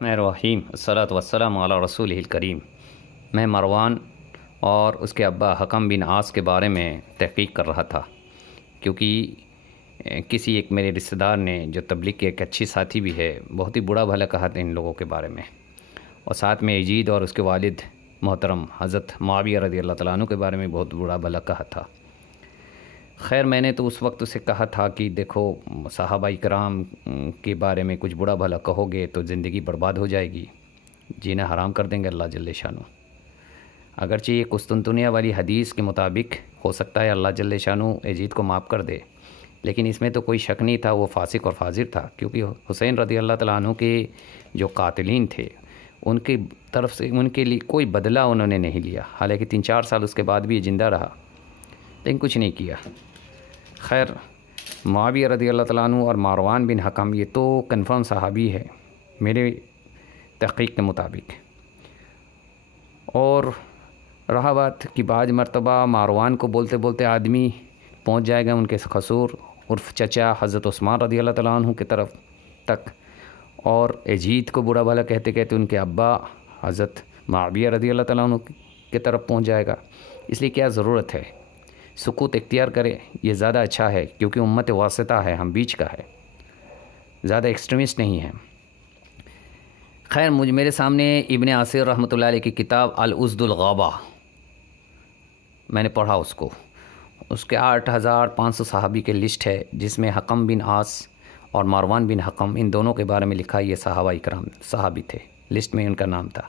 الرحیم الصلاۃ والسلام علی رسول الکریم۔ میں مروان اور اس کے ابا حکم بن عاص کے بارے میں تحقیق کر رہا تھا، کیونکہ کسی ایک میرے رشتہ دار نے جو تبلیغ کے ایک اچھی ساتھی بھی ہے، بہت ہی برا بھلا کہا تھا ان لوگوں کے بارے میں، اور ساتھ میں یزید اور اس کے والد محترم حضرت معاویہ رضی اللہ تعالیٰ عنہ کے بارے میں بہت برا بھلا کہا تھا۔ خیر، میں نے تو اس وقت اسے کہا تھا کہ دیکھو، صحابہ کرام کے بارے میں کچھ برا بھلا کہو گے تو زندگی برباد ہو جائے گی، جینا حرام کر دیں گے اللہ جل شانہ۔ اگرچہ یہ قسطنطنیہ والی حدیث کے مطابق ہو سکتا ہے اللہ جل شانہ یزید کو معاف کر دے، لیکن اس میں تو کوئی شک نہیں تھا وہ فاسق اور فاجر تھا، کیونکہ حسین رضی اللہ تعالیٰ عنہ کے جو قاتلین تھے ان کی طرف سے ان کے لیے کوئی بدلہ انہوں نے نہیں لیا، حالانکہ 3-4 سال اس کے بعد بھی یہ زندہ رہا لیکن کچھ نہیں کیا۔ خیر، معاویہ رضی اللہ تعالیٰ عنہ اور مروان بن حکم یہ تو کنفرم صحابی ہے میرے تحقیق کے مطابق، اور رہا بات کہ بعض مرتبہ مروان کو بولتے بولتے آدمی پہنچ جائے گا ان کے قصور عرف چچا حضرت عثمان رضی اللہ تعالیٰ عنہ کی طرف تک، اور یزید کو برا بھلا کہتے کہتے ان کے ابا حضرت معاویہ رضی اللہ تعالیٰ عنہ کی طرف پہنچ جائے گا۔ اس لیے کیا ضرورت ہے، سکوت اختیار کرے، یہ زیادہ اچھا ہے، کیونکہ امت واسطہ ہے، ہم بیچ کا ہے، زیادہ ایکسٹریمسٹ نہیں ہے۔ خیر، میرے سامنے ابن عاصر رحمۃ اللہ علیہ کی کتاب الاسد الغابہ میں نے پڑھا اس کے 8500 صحابی کے لسٹ ہے، جس میں حکم بن عاص اور مروان بن حکم ان دونوں کے بارے میں لکھا، یہ صحابہ کرام صحابی تھے، لسٹ میں ان کا نام تھا۔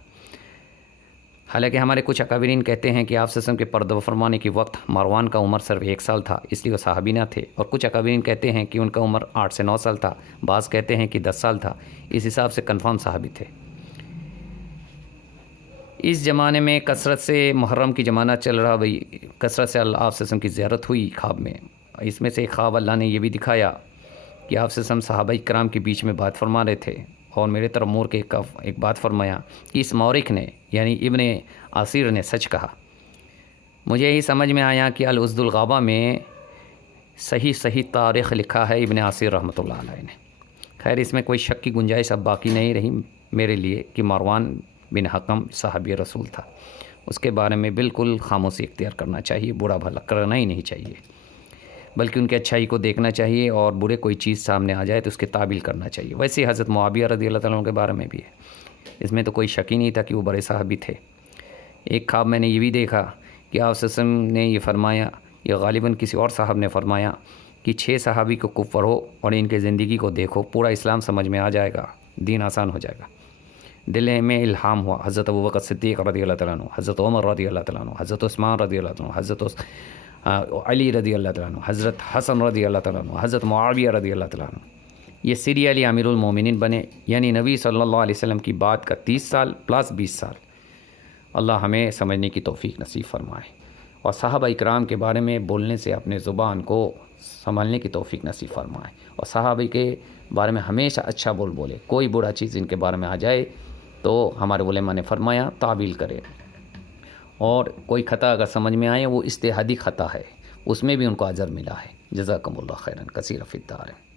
حالانکہ ہمارے کچھ اکابرین کہتے ہیں کہ آپ وسلم کے پردہ فرمانے کے وقت مروان کا عمر صرف 1 سال تھا، اس لیے وہ صحابی نہ تھے، اور کچھ اکابرین کہتے ہیں کہ ان کا عمر 8 سے 9 سال تھا، بعض کہتے ہیں کہ 10 سال تھا، اس حساب سے کنفرم صحابی تھے۔ اس زمانے میں کثرت سے محرم کی زمانہ چل رہا، بھئی کثرت سے اللہ آپ وسلم کی زیارت ہوئی خواب میں۔ اس میں سے ایک خواب اللہ نے یہ بھی دکھایا کہ آپ وسلم صحابہ کرام کے بیچ میں بات فرما رہے تھے، اور میرے طرف مور کے ایک بات فرمایا کہ اس مورخ نے یعنی ابن عاصر نے سچ کہا۔ مجھے یہی سمجھ میں آیا کہ الاسد الغابہ میں صحیح تاریخ لکھا ہے ابن عاصر رحمۃ اللہ علیہ نے۔ خیر، اس میں کوئی شک کی گنجائش اب باقی نہیں رہی میرے لیے کہ مروان بن حکم صحابی رسول تھا، اس کے بارے میں بالکل خاموشی اختیار کرنا چاہیے، برا بھلا کرنا ہی نہیں چاہیے، بلکہ ان کے اچھائی کو دیکھنا چاہیے، اور برے کوئی چیز سامنے آ جائے تو اس کے تعبیل کرنا چاہیے۔ ویسے حضرت معاویہ رضی اللہ تعالیٰ عنہ کے بارے میں بھی ہے، اس میں تو کوئی شک ہی نہیں تھا کہ وہ بڑے صحابی تھے۔ ایک خواب میں نے یہ بھی دیکھا کہ آپ صلی اللہ علیہ وسلم نے یہ فرمایا، یا غالباً کسی اور صاحب نے فرمایا کہ 6 صحابی کو کفر ہو اور ان کے زندگی کو دیکھو، پورا اسلام سمجھ میں آ جائے گا، دین آسان ہو جائے گا۔ دل میں الہام ہوا، حضرت ابوبکر صدیق رضی اللہ تعالیٰ عنہ، حضرت عمر رضی اللہ تعالیٰ عنہ، حضرت عثمان رضی اللہ تعالیٰ عنہ، حضرت علی رضی اللہ تعالیٰ عنہ، حضرت حسن رضی اللہ تعالیٰ عنہ، حضرت معاویہ رضی اللہ تعالیٰ عنہ، یہ سیریالی امیر المومنین بنے، یعنی نبی صلی اللہ علیہ وسلم کی بات کا 30 سال پلس 20 سال۔ اللہ ہمیں سمجھنے کی توفیق نصیب فرمائے، اور صحابہ اکرام کے بارے میں بولنے سے اپنے زبان کو سنبھالنے کی توفیق نصیب فرمائے، اور صحابہ کے بارے میں ہمیشہ اچھا بولے، کوئی برا چیز ان کے بارے میں آ جائے تو ہمارے علماء نے فرمایا تعویل کرے، اور کوئی خطا اگر سمجھ میں آئے وہ اجتہادی خطا ہے، اس میں بھی ان کو اجر ملا ہے۔ جزاکم اللہ خیرا کثیرا فی الدارین۔